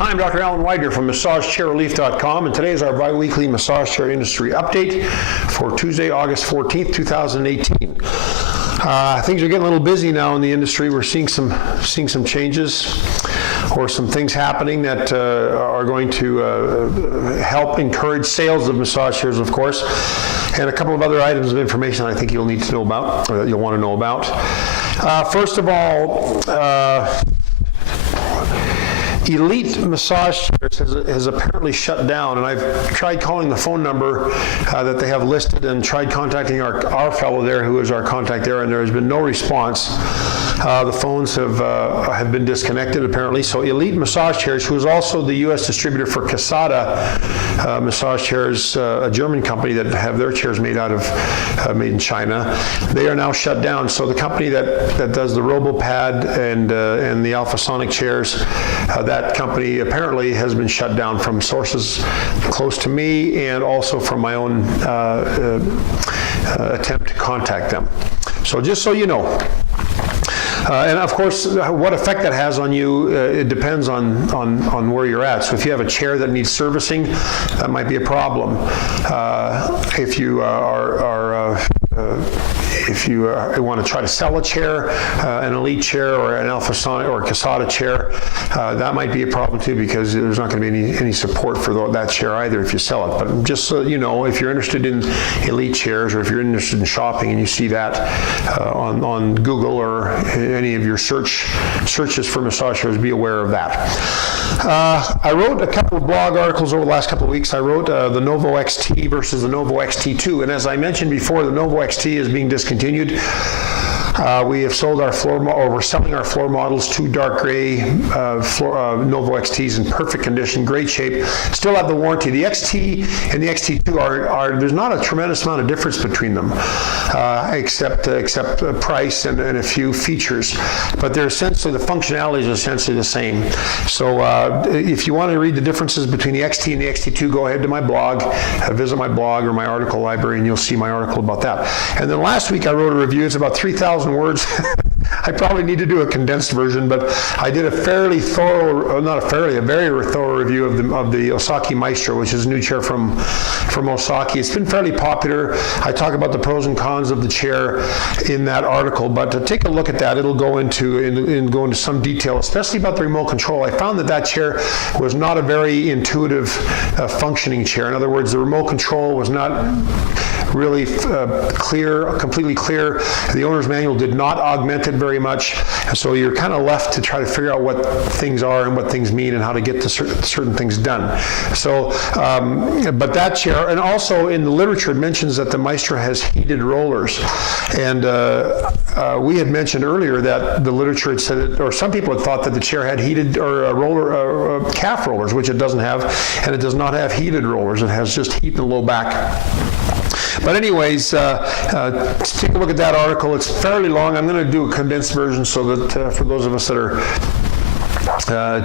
I'm Dr. Alan Widener from MassageChairRelief.com, and today is our bi-weekly massage chair industry update for Tuesday, August 14th, 2018. Things are getting a little busy now in the industry. We're seeing some changes or some things happening that are going to help encourage sales of massage chairs, of course, and a couple of other items of information I think you'll need to know about, or that you'll want to know about. First of all, Elite Massage Chairs has apparently shut down, and I've tried calling the phone number that they have listed and tried contacting our fellow there who is our contact there, and there has been no response. The phones have been disconnected apparently. So Elite Massage Chairs, who is also the U.S. distributor for Casada Massage Chairs, a German company that have their chairs made out of made in China, they are now shut down. So the company that does the RoboPad and the Alphasonic chairs, that company apparently has been shut down from sources close to me and also from my own attempt to contact them. So just so you know. And of course, what effect that has on you, it depends on where you're at. So if you have a chair that needs servicing, that might be a problem. If you want to try to sell a chair, an Elite chair or an Alphasonic or Casada chair, that might be a problem too, because there's not going to be any support for that chair either if you sell it. But just so you know, if you're interested in Elite chairs, or if you're interested in shopping and you see that on Google or any of your searches for massage chairs, be aware of that. I wrote a couple of blog articles over the last couple of weeks. I wrote the Novo XT versus the Novo XT2, and as I mentioned before, the Novo XT is being discontinued. We have sold our we're selling our floor models, two dark gray Novo XTs in perfect condition, great shape, still have the warranty. The XT and the XT2 there's not a tremendous amount of difference between them, except price and a few features, but they're essentially, the functionality is essentially the same. So if you want to read the differences between the XT and the XT2, go ahead to my blog, visit my blog or my article library, and you'll see my article about that. And then last week I wrote a review. It's about 3,000 words. I probably need to do a condensed version, but I did a very thorough review of the Osaki Maestro, which is a new chair from Osaki. It's been fairly popular. I talk about the pros and cons of the chair in that article, but to take a look at that, it'll go into some detail, especially about the remote control. I found that chair was not a very intuitive functioning chair. In other words, the remote control was not really completely clear. The owner's manual did not augment it very much, so you're kind of left to try to figure out what things are and what things mean and how to get to certain things done. So, but that chair, and also in the literature it mentions that the Maestro has heated rollers, and we had mentioned earlier that the literature had said, or some people had thought that the chair had heated or calf rollers, which it doesn't have, and it does not have heated rollers. It has just heat in the low back. But anyways, take a look at that article. It's fairly long. I'm going to do a condensed version so that for those of us that are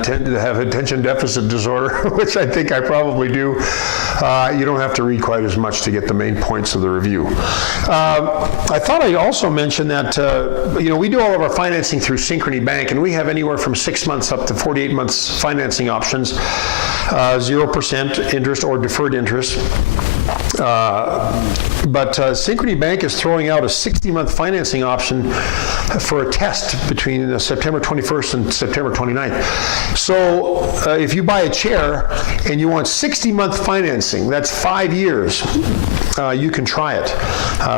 tend to have attention deficit disorder, which I think I probably do, you don't have to read quite as much to get the main points of the review. I thought I'd also mention that we do all of our financing through Synchrony Bank, and we have anywhere from 6 months up to 48 months financing options, 0% interest or deferred interest. But Synchrony Bank is throwing out a 60-month financing option for a test between September 21st and September 29th. So if you buy a chair and you want 60-month financing, that's 5 years, you can try it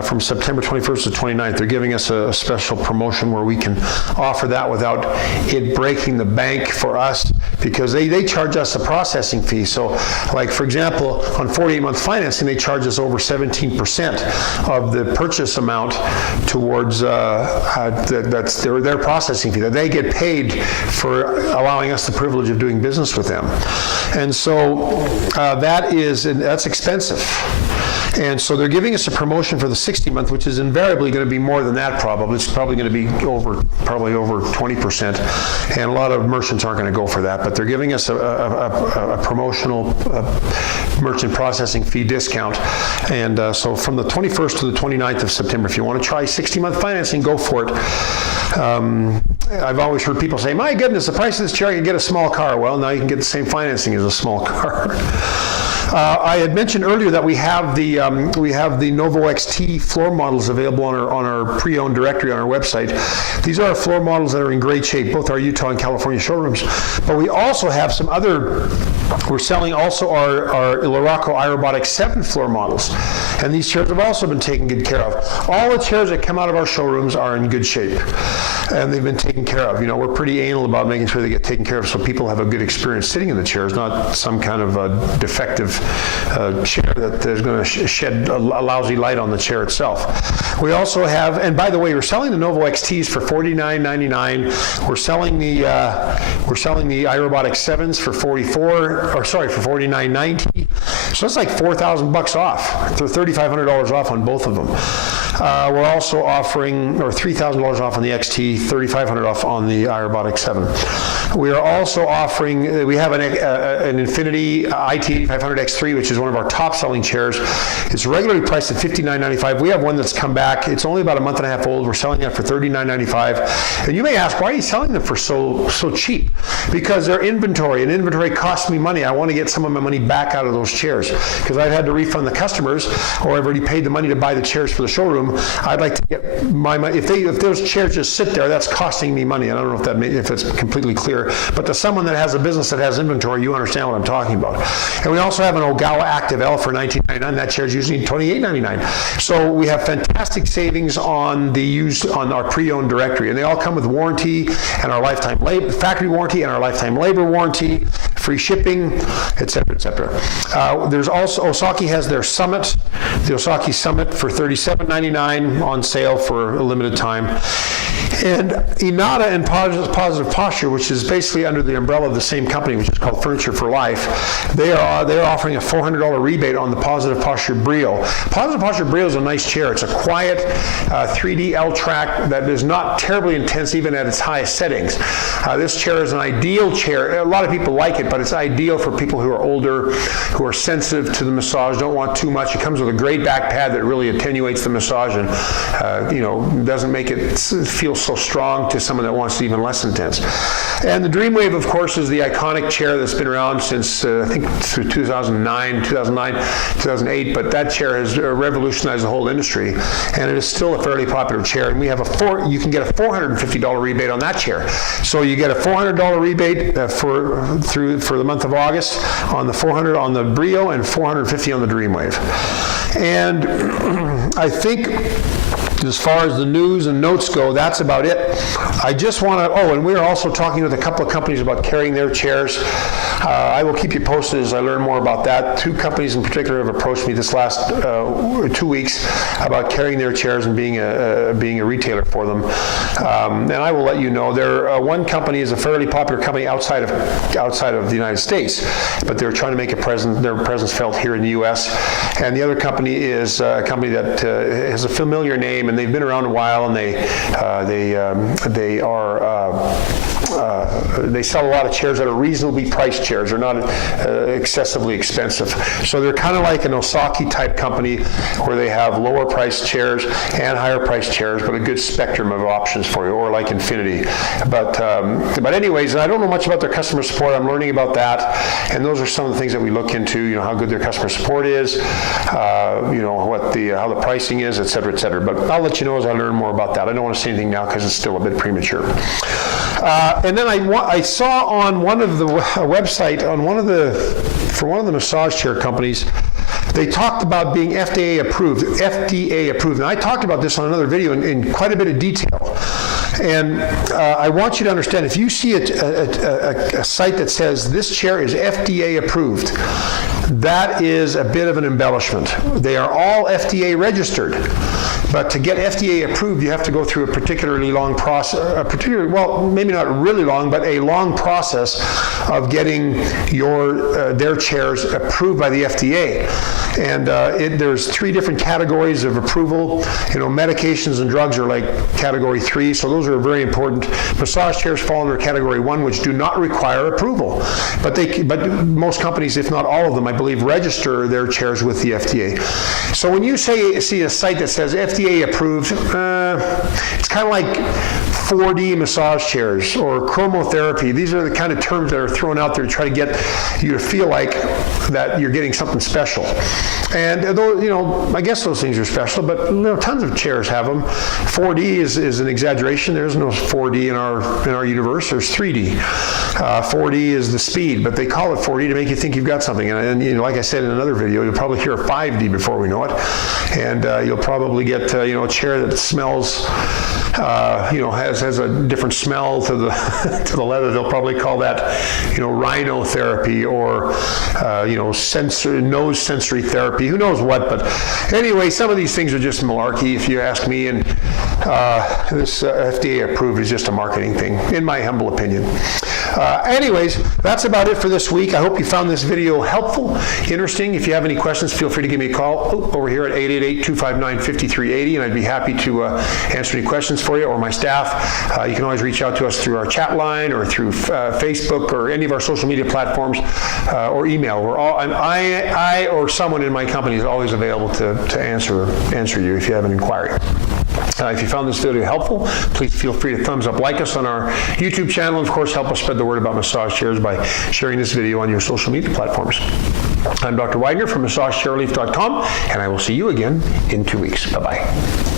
from September 21st to 29th. They're giving us a special promotion where we can offer that without it breaking the bank for us, because they charge us a processing fee. So like, for example, on 48-month financing, they charge us over 17% of the purchase amount towards that's their processing fee, that they get paid for allowing us the privilege of doing business with them. And so that's expensive. And so they're giving us a promotion for the 60-month, which is invariably going to be more than that probably. It's probably going to be probably over 20%. And a lot of merchants aren't going to go for that, but they're giving us a promotional merchant processing fee discount. And so from the 21st to the 29th of September, if you want to try 60-month financing, go for it. I've always heard people say, my goodness, the price of this chair, I can get a small car. Well, now you can get the same financing as a small car. I had mentioned earlier that we have the Novo XT floor models available on our pre-owned directory on our website. These are our floor models that are in great shape, both our Utah and California showrooms. But we also have some other, we're selling also our Luraco iRobotics 7 floor models. And these chairs have also been taken good care of. All the chairs that come out of our showrooms are in good shape. And they've been taken care of. You know, we're pretty anal about making sure they get taken care of so people have a good experience sitting in the chairs, not some kind of defective chair that is going to shed a lousy light on the chair itself. We also have, and by the way, we're selling the Novo XTs for $49.99. We're selling the iRobotics 7s for $49.90. So that's like $4,000 off. So $3,500 off on both of them. We're also offering, or $3,000 off on the XT, $3,500 off on the iRobotics 7. We are also offering, we have an Infinity IT8500X3, which is one of our top-selling chairs. It's regularly priced at $59.95. We have one that's come back. It's only about a month and a half old. We're selling that for $39.95. And you may ask, why are you selling them for so cheap? Because they're inventory, and inventory costs me money. I want to get some of my money back out of those chairs because I've had to refund the customers, or I've already paid the money to buy the chairs for the showroom. I'd like to get my money. If those chairs just sit there, that's costing me money. And I don't know if it's completely clear, but to someone that has a business that has inventory, you understand what I'm talking about. And we also have an Ogawa Active L for $19.99. That chair is usually $28.99. So we have fantastic savings on our pre-owned directory, and they all come with warranty and our lifetime factory warranty and our lifetime labor warranty, free shipping, et cetera, et cetera. There's also, Osaki has their Summit, the Osaki Summit for $37.99 on sale for a limited time. And Inada and Positive Posture, which is basically under the umbrella of the same company, which is called Furniture for Life, they're offering a $400 rebate on the Positive Posture Brio. Positive Posture Brio is a nice chair. It's a quiet 3D L-track that is not terribly intense even at its highest settings. This chair is an ideal chair. A lot of people like it, but it's ideal for people who are older, who are sensitive to the massage, don't want too much. It comes with a great back pad that really attenuates the massage and doesn't make it feel so strong to someone that wants it even less intense. And the Dreamwave, of course, is the iconic chair that's been around since I think through 2009, 2008, but that chair has revolutionized the whole industry, and it is still a fairly popular chair. And we have you can get a $450 rebate on that chair. So you get a $400 rebate for the month of August on the $400 on the Brio and $450 on the Dreamwave. And I think as far as the news and notes go, that's about it. I just want to, and we're also talking with a couple of companies about carrying their chairs. I will keep you posted as I learn more about that. 2 companies in particular have approached me this last 2 weeks about carrying their chairs and being a retailer for them. And I will let you know. One company is a fairly popular company outside of the United States, but they're trying to make their presence felt here in the U.S. And the other company is a company that has a familiar name, and they've been around a while, and they sell a lot of chairs that are reasonably priced chairs. They're not excessively expensive. So they're kind of like an Osaki type company where they have lower priced chairs and higher priced chairs, but a good spectrum of options for you, or like Infinity. But anyways, I don't know much about their customer support. I'm learning about that, and those are some of the things that we look into. How good their customer support is, how the pricing is, et cetera, et cetera. But I'll let you know as I learn more about that. I don't want to say anything now because it's still a bit premature. And then I saw on one of the website for one of the massage chair companies, they talked about being FDA approved. And I talked about this on another video in quite a bit of detail. And I want you to understand, if you see a site that says this chair is FDA approved, that is a bit of an embellishment. They are all FDA registered. But to get FDA approved, you have to go through a particularly long process, maybe not really long, but a long process of getting their chairs approved by the FDA. And there's 3 different categories of approval. Medications and drugs are like category 3, so those are very important. Massage chairs fall under category 1, which do not require approval. But most companies, if not all of them, I believe, register their chairs with the FDA. So when you see a site that says FDA approved, it's kind of like 4D massage chairs or chromotherapy. These are the kind of terms that are thrown out there to try to get you to feel like that you're getting something special. And though, I guess those things are special, but tons of chairs have them. 4D is an exaggeration. There's no 4D in our universe. There's 3D. 4D is the speed, but they call it 4D to make you think you've got something. And like I said in another video, you'll probably hear 5D before we know it. And you'll probably get a chair that smells, has a different smell to the to the leather. They'll probably call that rhinotherapy or nose sensory therapy. Who knows what? But anyway, some of these things are just malarkey, if you ask me. And this FDA approved is just a marketing thing, in my humble opinion. Anyways, that's about it for this week. I hope you found this video helpful, interesting. If you have any questions, feel free to give me a call over here at 888-259-5380, and I'd be happy to answer any questions for you or my staff. You can always reach out to us through our chat line or through Facebook or any of our social media platforms or email. I or someone in my company is always available to answer you if you have an inquiry. If you found this video helpful, please feel free to thumbs up, like us on our YouTube channel, and of course help us spread the word about massage chairs by sharing this video on your social media platforms. I'm Dr. Widener from MassageChairRelief.com, and I will see you again in 2 weeks. Bye-bye.